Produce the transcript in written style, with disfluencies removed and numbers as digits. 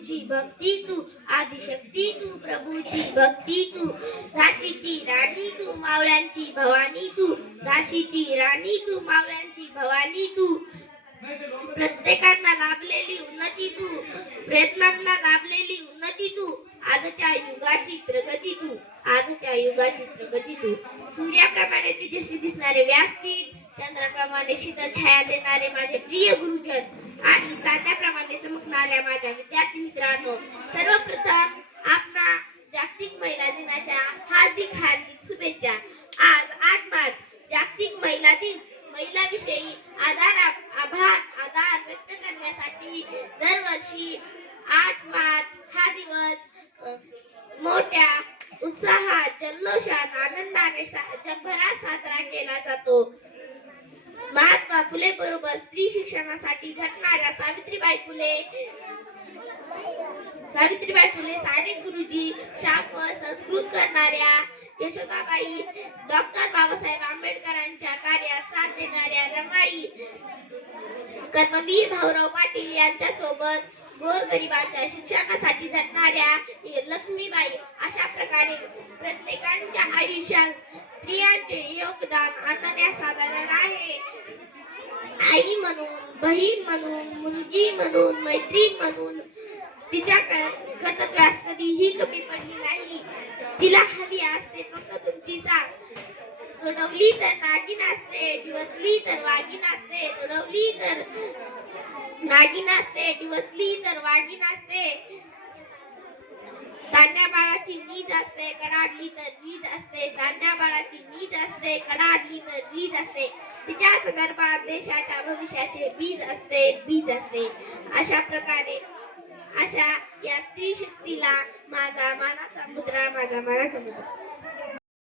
प्रभूची भक्ती तू, आदिशक्ती तू, प्रभूची भक्ती तू, झाशीची राणी तू, मावळ्यांची भवानी तू, झाशीची राणी तू, मावळ्यांची भवानी तू, प्रत्येकांना लाभलेली उन्नती तू, प्रयत्नांना लाभलेली उन्नती तू, आजच्या युगाची प्रगती तू, आजच्या युगाची प्रगती तू, सूर्याप्रमाणे तेजस्वी दिसणारे व्यासपीठ, चंद्राप्रमाणे शीतल छाया देणारे माझे प्रिय गुरुजन आणि चांदण्याप्रमाणे चमकणाऱ्या माझ्या विद्यार्थी मित्रांनो, सर्वप्रथम आपणा जागतिक महिला दिनाच्या हार्दिक हार्दिक शुभेच्छा। आज 8 मार्च जागतिक महिला दिन। महिलाविषयी आभार व्यक्त करण्यासाठी दरवर्षी 8 मार्च हा दिवस मोठ्या उत्साहात, जल्लोषात, आनंदाने जगभरात साजरा केला जातो। महात्मा फुले बरोबर स्त्री शिक्षणासाठी झटणाऱ्या सावित्रीबाई फुले, साने गुरुजी, शाप संस्कृत करणाऱ्या यशोदाबाई, डॉक्टर बाबासाहेब आंबेडकरांच्या कार्यात साथ देणाऱ्या रमाई, कर्मवीर भाऊराव पाटील यांच्या सोबत गोरगरिबांच्या शिक्षणासाठी झटणाऱ्या लक्ष्मीबाई, अशा प्रकारे प्रत्येकाच्या आयुष्यात स्त्रियांचे योगदान अनन्यसाधारण आहे। आई म्हणून, बहीण म्हणून, मुलगी म्हणून, मैत्रीण म्हणून तिच्या कर्तव्यास कधीही कमी पडली नाही। तिला हवी असते फक्त तुमची साथ। सोडवली तर नागिन असते, डिवचली तर वाघीण असते, सोडवली तर नागिन असते, डिवचली तर वाघीण असते। तान्या बाळाची नीद असते, कडाडली तर वीज असते, तान्या बाळाची नीद असते, कडाडली तर वीज असते। तिच्याच गर्भात देशाच्या भविष्याचे बीज असते। अशा प्रकारे अशा या स्त्री शक्तीला माझा मानाचा मुद्रा।